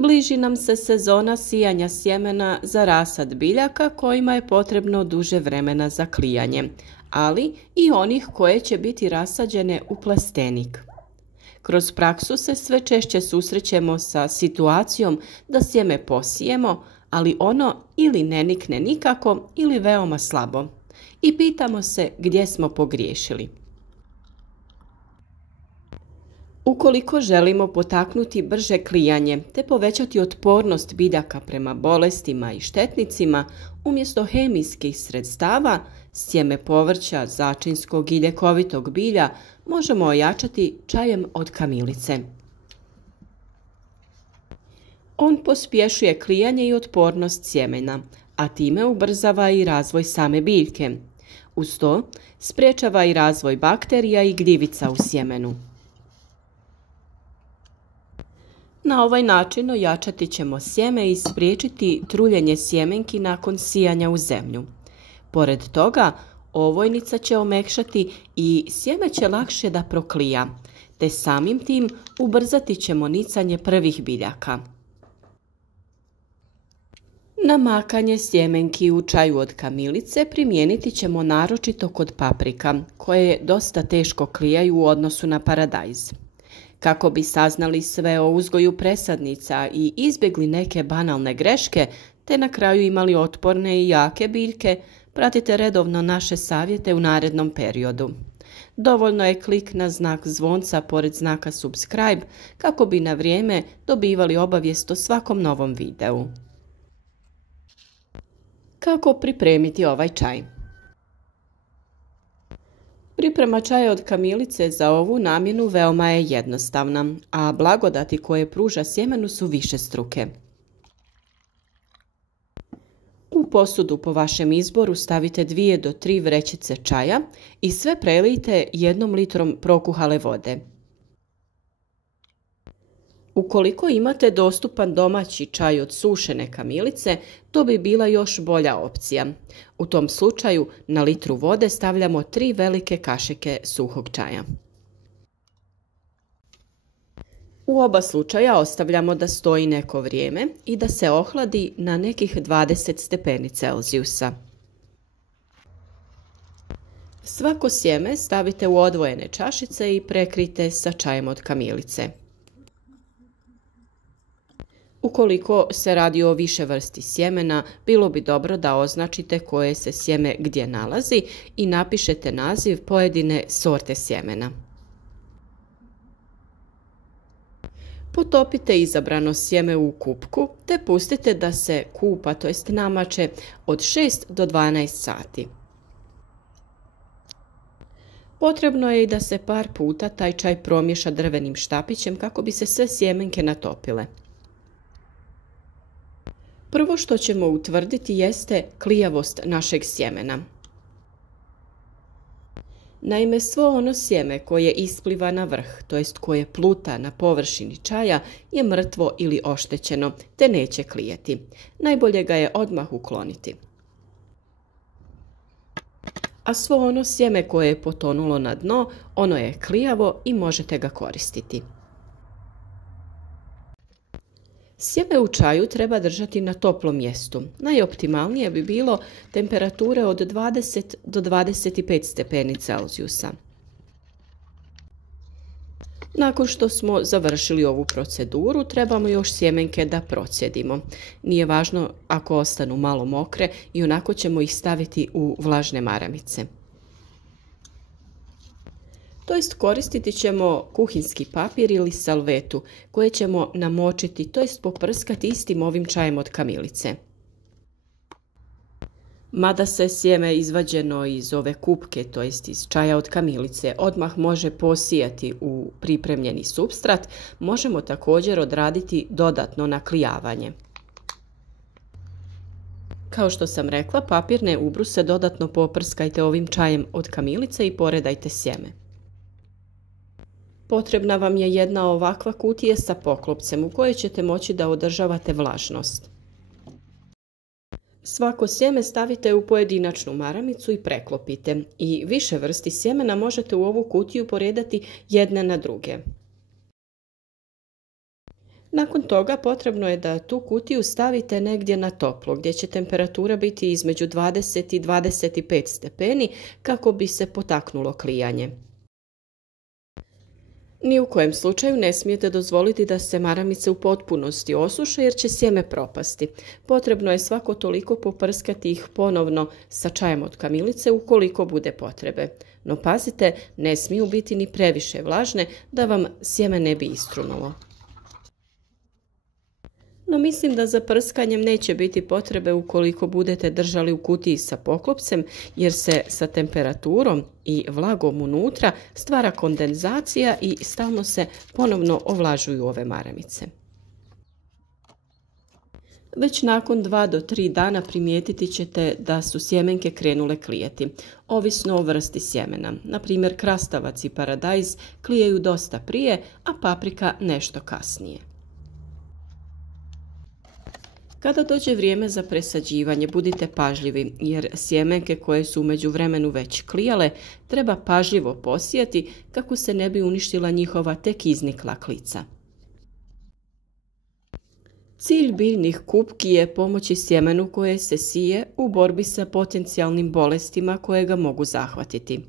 Bliži nam se sezona sijanja sjemena za rasad biljaka kojima je potrebno duže vremena za klijanje, ali i onih koje će biti rasađene u plastenik. Kroz praksu se sve češće susrećemo sa situacijom da sjeme posijemo, ali ono ili ne nikne nikako ili veoma slabo. I pitamo se gdje smo pogriješili. Ukoliko želimo potaknuti brže klijanje te povećati otpornost biljaka prema bolestima i štetnicima, umjesto hemijskih sredstava, sjeme povrća, začinskog i ljekovitog bilja možemo ojačati čajem od kamilice. On pospješuje klijanje i otpornost sjemena, a time ubrzava i razvoj same biljke. Uz to sprječava i razvoj bakterija i gljivica u sjemenu. Na ovaj način ojačati ćemo sjeme i spriječiti truljenje sjemenki nakon sijanja u zemlju. Pored toga, ovojnica će omekšati i sjeme će lakše da proklija, te samim tim ubrzati ćemo nicanje prvih biljaka. Na makanje sjemenki u čaju od kamilice primijeniti ćemo naročito kod paprika, koje dosta teško klijaju u odnosu na paradajz. Kako bi saznali sve o uzgoju presadnica i izbjegli neke banalne greške, te na kraju imali otporne i jake biljke, pratite redovno naše savjete u narednom periodu. Dovoljno je klik na znak zvonca pored znaka subscribe kako bi na vrijeme dobivali obavijest o svakom novom videu. Kako pripremiti ovaj čaj? Priprema čaja od kamilice za ovu namjenu veoma je jednostavna, a blagodati koje pruža sjemenu su višestruke. U posudu po vašem izboru stavite 2 do 3 vrećice čaja i sve prelijte 1 litrom prokuhale vode. Ukoliko imate dostupan domaći čaj od sušene kamilice, to bi bila još bolja opcija. U tom slučaju na litru vode stavljamo 3 velike kašike suhog čaja. U oba slučaja ostavljamo da stoji neko vrijeme i da se ohladi na nekih 20 stepeni Celzijusa. Svako sjeme stavite u odvojene čašice i prekrijte sa čajem od kamilice. Ukoliko se radi o više vrsti sjemena, bilo bi dobro da označite koje se sjeme gdje nalazi i napišete naziv pojedine sorte sjemena. Potopite izabrano sjeme u kupku te pustite da se kupa, to jest namače, od 6 do 12 sati. Potrebno je i da se par puta taj čaj promiješa drvenim štapićem kako bi se sve sjemenke natopile. Prvo što ćemo utvrditi jeste klijavost našeg sjemena. Naime, svo ono sjeme koje ispliva na vrh, to jest koje pluta na površini čaja, je mrtvo ili oštećeno, te neće klijeti. Najbolje ga je odmah ukloniti. A svo ono sjeme koje je potonulo na dno, ono je klijavo i možete ga koristiti. Sjeme u čaju treba držati na toplom mjestu. Najoptimalnije bi bilo temperature od 20 do 25 stepeni Celzijusa. Nakon što smo završili ovu proceduru, trebamo još sjemenke da procjedimo. Nije važno ako ostanu malo mokre, i onako ćemo ih staviti u vlažne maramice. To jest koristiti ćemo kuhinski papir ili salvetu koje ćemo namočiti, to jest poprskati istim ovim čajem od kamilice. Mada se sjeme izvađeno iz ove kupke, to jest iz čaja od kamilice, odmah može posijati u pripremljeni supstrat, možemo također odraditi dodatno naklijavanje. Kao što sam rekla, papirne ubruse dodatno poprskajte ovim čajem od kamilice i poredajte sjeme. Potrebna vam je jedna ovakva kutija sa poklopcem u kojoj ćete moći da održavate vlažnost. Svako sjeme stavite u pojedinačnu maramicu i preklopite i više vrsti sjemena možete u ovu kutiju poredati jedne na druge. Nakon toga potrebno je da tu kutiju stavite negdje na toplo, gdje će temperatura biti između 20 i 25 stepeni kako bi se potaknulo klijanje. Ni u kojem slučaju ne smijete dozvoliti da se maramice u potpunosti osuše jer će sjeme propasti. Potrebno je svako toliko poprskati ih ponovno sa čajem od kamilice ukoliko bude potrebe. No pazite, ne smiju biti ni previše vlažne da vam sjeme ne bi istrunulo. No mislim da za prskanjem neće biti potrebe ukoliko budete držali u kutiji sa poklopcem jer se sa temperaturom i vlagom unutra stvara kondenzacija i stalno se ponovno ovlažuju ove maramice. Već nakon 2 do 3 dana primijetiti ćete da su sjemenke krenule klijeti, ovisno o vrsti sjemena. Na primjer, krastavac i paradajz klijaju dosta prije, a paprika nešto kasnije. Kada dođe vrijeme za presađivanje, budite pažljivi jer sjemenke koje su u međuvremenu već klijale treba pažljivo posijati kako se ne bi uništila njihova tek iznikla klica. Cilj biljnih kupki je pomoći sjemenu koje se sije u borbi sa potencijalnim bolestima koje ga mogu zahvatiti.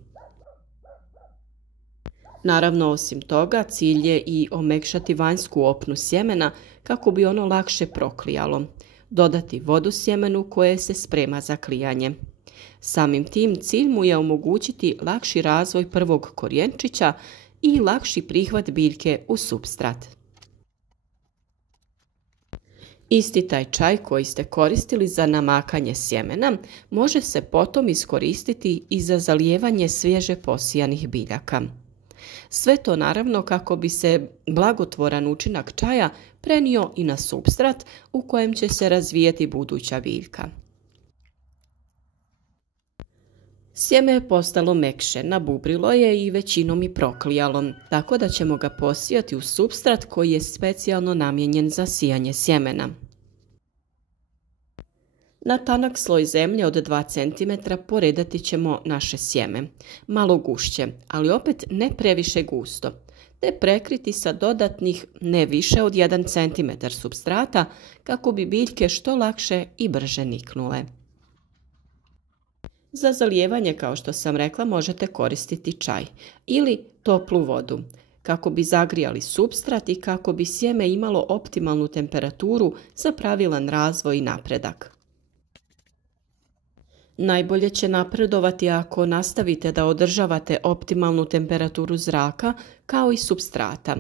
Naravno, osim toga, cilj je i omekšati vanjsku opnu sjemena kako bi ono lakše proklijalo, dodati vodu sjemenu koje se sprema za klijanje. Samim tim cilj mu je omogućiti lakši razvoj prvog korijenčića i lakši prihvat biljke u supstrat. Isti taj čaj koji ste koristili za namakanje sjemena može se potom iskoristiti i za zalijevanje svježe posijanih biljaka. Sve to naravno kako bi se blagotvoran učinak čaja prenio i na supstrat u kojem će se razvijati buduća biljka. Sjeme je postalo mekše, nabubrilo je i većinom i proklijalo, tako da ćemo ga posijati u supstrat koji je specijalno namijenjen za sijanje sjemena. Na tanak sloj zemlje od 2 cm poredati ćemo naše sjeme, malo gušće, ali opet ne previše gusto, te prekriti sa dodatnih ne više od 1 cm supstrata kako bi biljke što lakše i brže niknule. Za zalijevanje, kao što sam rekla, možete koristiti čaj ili toplu vodu, kako bi zagrijali supstrat i kako bi sjeme imalo optimalnu temperaturu za pravilan razvoj i napredak. Najbolje će napredovati ako nastavite da održavate optimalnu temperaturu zraka kao i supstrata.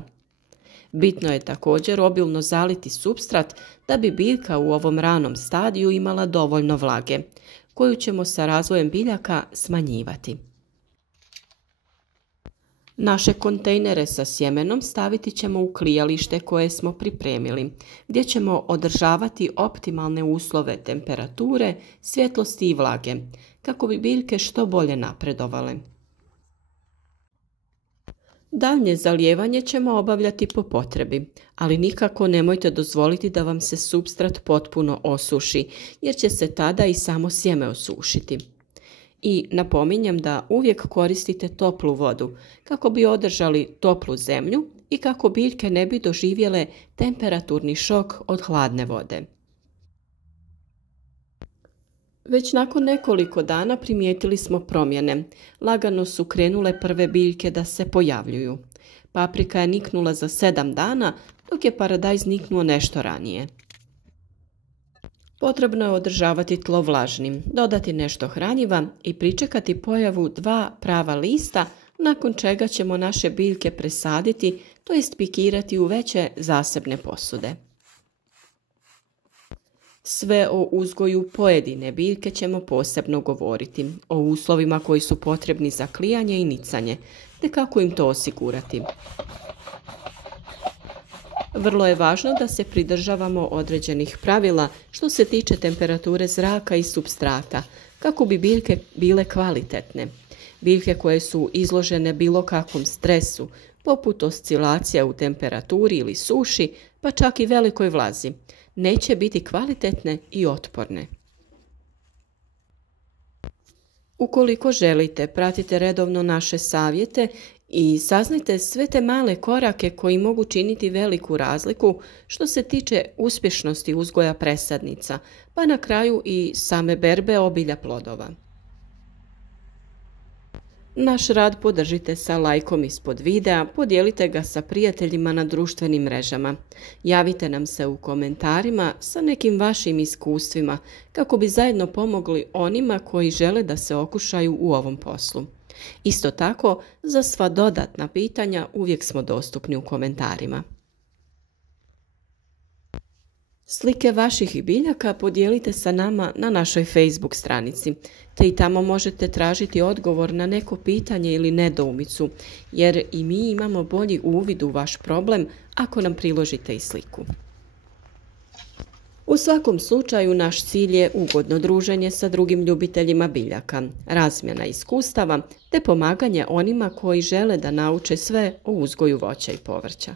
Bitno je također obilno zaliti supstrat da bi biljka u ovom ranom stadiju imala dovoljno vlage, koju ćemo sa razvojem biljaka smanjivati. Naše kontejnere sa sjemenom staviti ćemo u klijalište koje smo pripremili, gdje ćemo održavati optimalne uslove temperature, svjetlosti i vlage, kako bi biljke što bolje napredovale. Daljnje zalijevanje ćemo obavljati po potrebi, ali nikako nemojte dozvoliti da vam se supstrat potpuno osuši, jer će se tada i samo sjeme osušiti. I napominjem da uvijek koristite toplu vodu kako bi održali toplu zemlju i kako biljke ne bi doživjele temperaturni šok od hladne vode. Već nakon nekoliko dana primijetili smo promjene. Lagano su krenule prve biljke da se pojavljuju. Paprika je niknula za 7 dana, dok je paradajz niknuo nešto ranije. Potrebno je održavati tlo vlažnim, dodati nešto hranjiva i pričekati pojavu 2 prava lista, nakon čega ćemo naše biljke presaditi, to jest pikirati u veće zasebne posude. Sve o uzgoju pojedine biljke ćemo posebno govoriti, o uslovima koji su potrebni za klijanje i nicanje, te kako im to osigurati. Vrlo je važno da se pridržavamo određenih pravila što se tiče temperature zraka i supstrata, kako bi biljke bile kvalitetne. Biljke koje su izložene bilo kakvom stresu, poput oscilacija u temperaturi ili suši, pa čak i velikoj vlazi, neće biti kvalitetne i otporne. Ukoliko želite, pratite redovno naše savjete I saznajte sve te male korake koji mogu činiti veliku razliku što se tiče uspješnosti uzgoja presadnica, pa na kraju i same berbe obilja plodova. Naš rad podržite sa lajkom ispod videa, podijelite ga sa prijateljima na društvenim mrežama. Javite nam se u komentarima sa nekim vašim iskustvima kako bi zajedno pomogli onima koji žele da se okušaju u ovom poslu. Isto tako, za sva dodatna pitanja uvijek smo dostupni u komentarima. Slike vaših biljaka podijelite sa nama na našoj Facebook stranici, te i tamo možete tražiti odgovor na neko pitanje ili nedoumicu, jer i mi imamo bolji uvid u vaš problem ako nam priložite i sliku. U svakom slučaju naš cilj je ugodno druženje sa drugim ljubiteljima biljaka, razmjena iskustava te pomaganje onima koji žele da nauče sve o uzgoju voća i povrća.